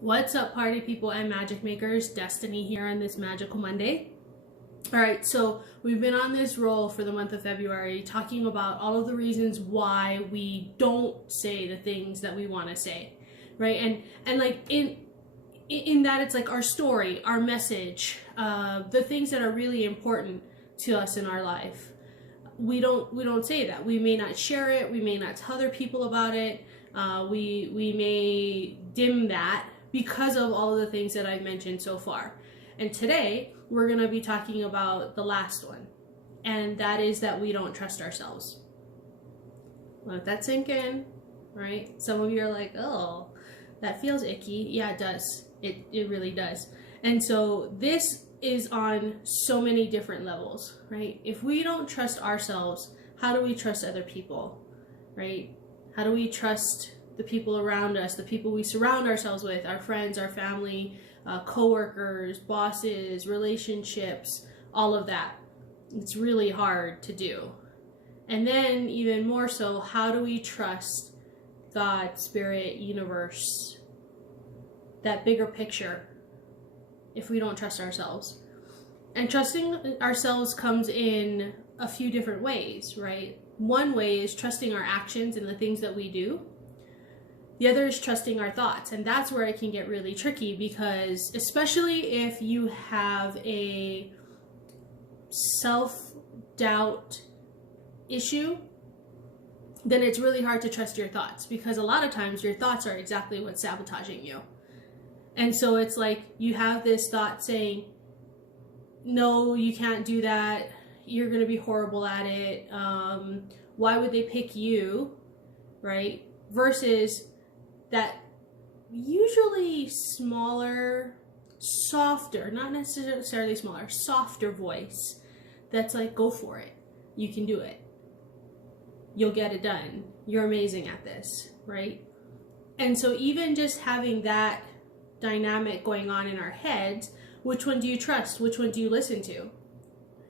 What's up, party people and magic makers? Destiny here on this magical Monday. All right, so we've been on this roll for the month of February talking about all of the reasons why we don't say the things that we want to say, right? And like in that, it's like our story, our message, the things that are really important to us in our life. We don't say that. We may not share it. We may not tell other people about it. We may dim that because of all of the things that I've mentioned so far. And today we're going to be talking about the last one, and that is that we don't trust ourselves. Let that sink in, right? Some of you are like, oh, that feels icky. Yeah, it does. It really does. And so this is on so many different levels, right? If we don't trust ourselves, how do we trust other people, right? How do we trust the people around us, the people we surround ourselves with, our friends, our family, coworkers, bosses, relationships, all of that? It's really hard to do. And then even more so, how do we trust God, Spirit, universe, that bigger picture, if we don't trust ourselves? And trusting ourselves comes in a few different ways, right? One way is trusting our actions and the things that we do. The other is trusting our thoughts, and that's where it can get really tricky, because especially if you have a self-doubt issue, then it's really hard to trust your thoughts, because a lot of times your thoughts are exactly what's sabotaging you. And so it's like you have this thought saying, no, you can't do that. You're going to be horrible at it. Why would they pick you, right? Versus that usually smaller, softer, not necessarily smaller, softer voice that's like, go for it. You can do it. You'll get it done. You're amazing at this, right? And so even just having that dynamic going on in our heads, which one do you trust? Which one do you listen to,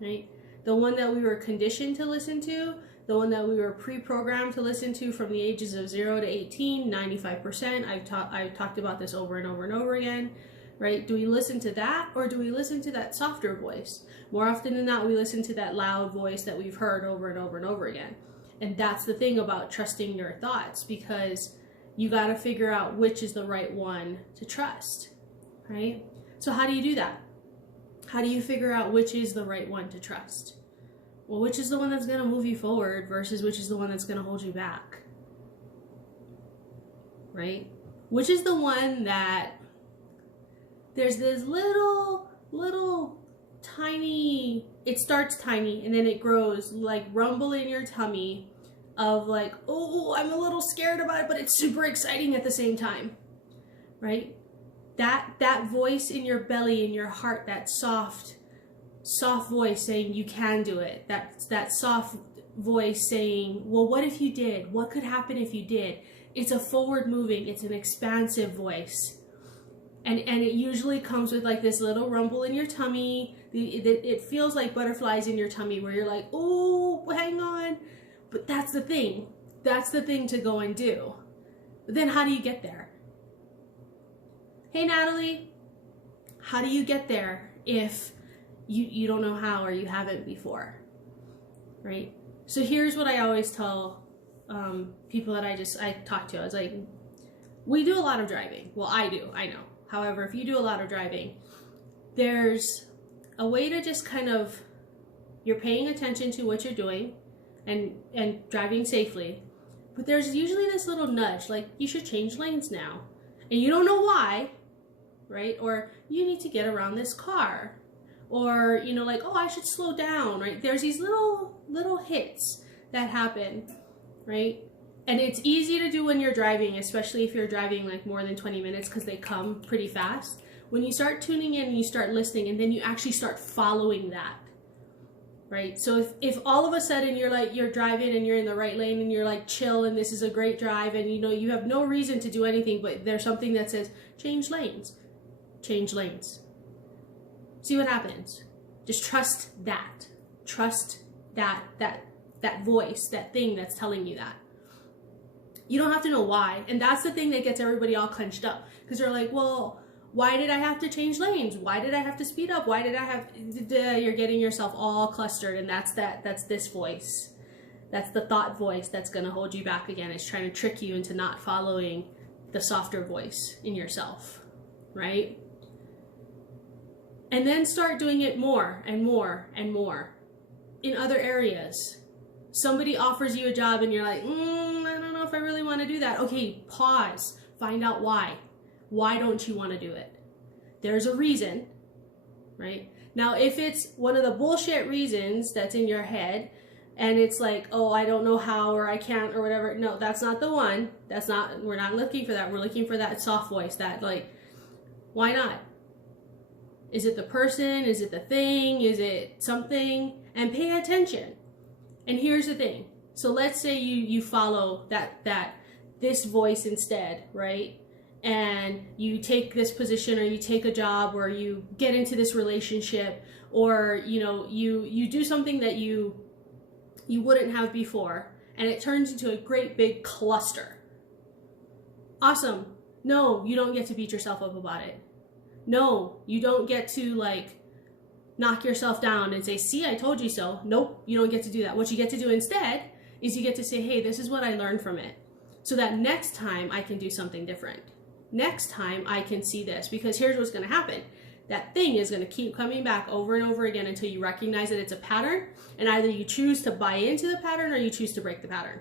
right? The one that we were conditioned to listen to, the one that we were pre-programmed to listen to from the ages of 0 to 18, 95%. I've talked about this over and over and over again, right? Do we listen to that, or do we listen to that softer voice? More often than not, we listen to that loud voice that we've heard over and over and over again. And that's the thing about trusting your thoughts, because you got to figure out which is the right one to trust, right? So how do you do that? How do you figure out which is the right one to trust? Well, which is the one that's going to move you forward versus which is the one that's going to hold you back, right? Which is the one that there's this little tiny, it starts tiny and then it grows like rumble in your tummy of like, oh, I'm a little scared about it, but it's super exciting at the same time, right? That voice in your belly, in your heart, that soft voice saying you can do it. That soft voice saying, well, what if you did? What could happen if you did? It's a forward moving, it's an expansive voice. And it usually comes with like this little rumble in your tummy. It feels like butterflies in your tummy where you're like, oh, hang on. But that's the thing. That's the thing to go and do. But then how do you get there? Hey, Natalie, how do you get there if you don't know how, or you haven't before, right? So here's what I always tell people that I talk to. I was like, we do a lot of driving. Well, I do, I know. However, if you do a lot of driving, there's a way to just kind of, you're paying attention to what you're doing and driving safely, but there's usually this little nudge, like you should change lanes now. And you don't know why, right? Or you need to get around this car. Or, you know, like, oh, I should slow down, right? There's these little hits that happen, right? And it's easy to do when you're driving, especially if you're driving like more than 20 minutes, because they come pretty fast. When you start tuning in and you start listening, and then you actually start following that, right? So if all of a sudden you're driving and you're in the right lane and you're like chill and this is a great drive, and you know you have no reason to do anything, but there's something that says change lanes. See what happens. Just trust that. Trust that voice, that thing that's telling you that. You don't have to know why. And that's the thing that gets everybody all clenched up, because they're like, well, why did I have to change lanes? Why did I have to speed up? Why did I have you're getting yourself all clustered. And that's this voice. That's the thought voice that's going to hold you back again. It's trying to trick you into not following the softer voice in yourself, right? And then start doing it more and more and more in other areas. Somebody offers you a job and you're like, I don't know if I really want to do that. Okay, pause. Find out why. Why don't you want to do it? There's a reason, right? Now, if it's one of the bullshit reasons that's in your head and it's like, oh, I don't know how, or I can't, or whatever. No, that's not the one. We're not looking for that. We're looking for that soft voice, that like, why not? Is it the person? Is it the thing? Is it something? And pay attention. And here's the thing. So let's say you follow this voice instead, right? And you take this position, or you take a job, or you get into this relationship, or you do something that you wouldn't have before, and it turns into a great big cluster. Awesome. No, you don't get to beat yourself up about it. No, you don't get to like knock yourself down and say, see, I told you so. Nope, you don't get to do that. What you get to do instead is you get to say, hey, this is what I learned from it, so that next time I can do something different. Next time I can see this, because here's what's going to happen. That thing is going to keep coming back over and over again until you recognize that it's a pattern, and either you choose to buy into the pattern or you choose to break the pattern,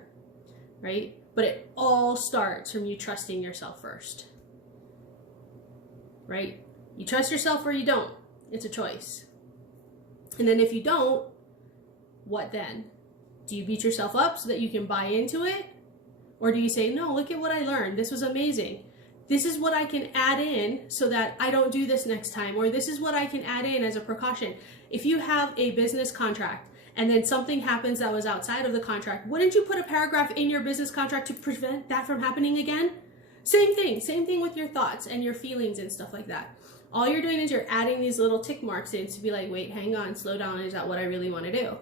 right? But it all starts from you trusting yourself first, right? You trust yourself or you don't. It's a choice. And then if you don't, what then? Do you beat yourself up so that you can buy into it? Or do you say, no, look at what I learned. This was amazing. This is what I can add in so that I don't do this next time. Or this is what I can add in as a precaution. If you have a business contract and then something happens that was outside of the contract, wouldn't you put a paragraph in your business contract to prevent that from happening again? Same thing with your thoughts and your feelings and stuff like that. All you're doing is you're adding these little tick marks in to be like, wait, hang on, slow down. Is that what I really want to do?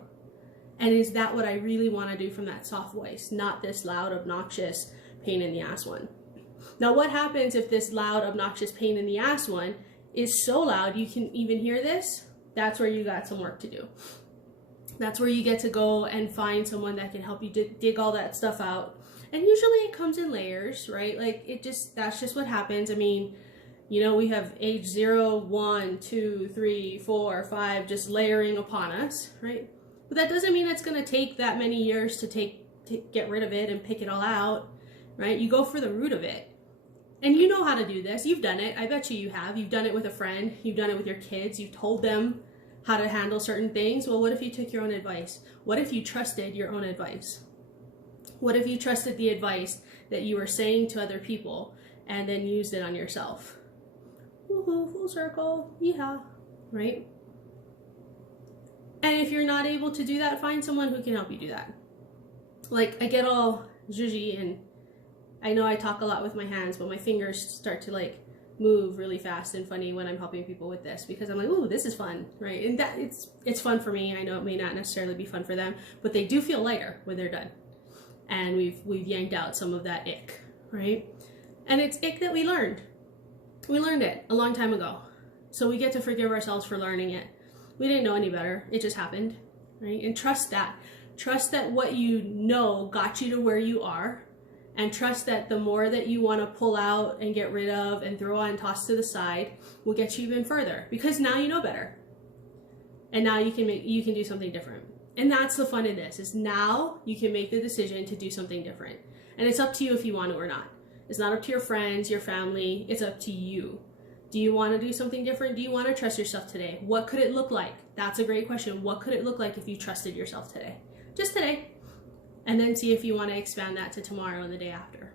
And is that what I really want to do from that soft voice, not this loud, obnoxious, pain in the ass one? Now, what happens if this loud, obnoxious, pain in the ass one is so loud you can even hear this? That's where you got some work to do. That's where you get to go and find someone that can help you dig all that stuff out. And usually it comes in layers, right? Like that's just what happens. I mean, we have age 0, 1, 2, 3, 4, 5 just layering upon us, right? But that doesn't mean it's going to take that many years to get rid of it and pick it all out, right? You go for the root of it. And you know how to do this. You've done it. I bet you have. You've done it with a friend. You've done it with your kids. You've told them how to handle certain things. Well, what if you took your own advice? What if you trusted your own advice? What if you trusted the advice that you were saying to other people and then used it on yourself? Woohoo, full circle. Yeah, right? And if you're not able to do that, find someone who can help you do that. Like, I get all zhuzhy, and I know I talk a lot with my hands, but my fingers start to like move really fast and funny when I'm helping people with this, because I'm like, ooh, this is fun, right? And that it's fun for me. I know it may not necessarily be fun for them, but they do feel lighter when they're done. And we've yanked out some of that ick, right? And it's ick that we learned. We learned it a long time ago. So we get to forgive ourselves for learning it. We didn't know any better. It just happened, right? And trust that. Trust that what you know got you to where you are. And trust that the more that you want to pull out and get rid of and throw on and toss to the side will get you even further, because now you know better. And now you can do something different. And that's the fun in this, is now you can make the decision to do something different. And it's up to you if you want to or not. It's not up to your friends, your family. It's up to you. Do you want to do something different? Do you want to trust yourself today? What could it look like? That's a great question. What could it look like if you trusted yourself today? Just today. And then see if you want to expand that to tomorrow and the day after.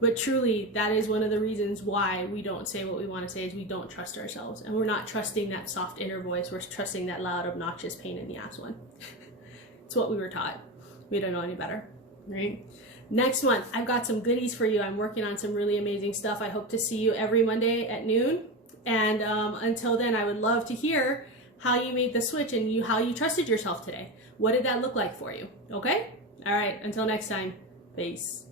But truly, that is one of the reasons why we don't say what we want to say, is we don't trust ourselves. And we're not trusting that soft inner voice. We're trusting that loud, obnoxious, pain in the ass one. It's what we were taught. We don't know any better, right? Next month, I've got some goodies for you. I'm working on some really amazing stuff. I hope to see you every Monday at noon. And until then, I would love to hear how you made the switch and how you trusted yourself today. What did that look like for you? Okay? All right. Until next time. Peace.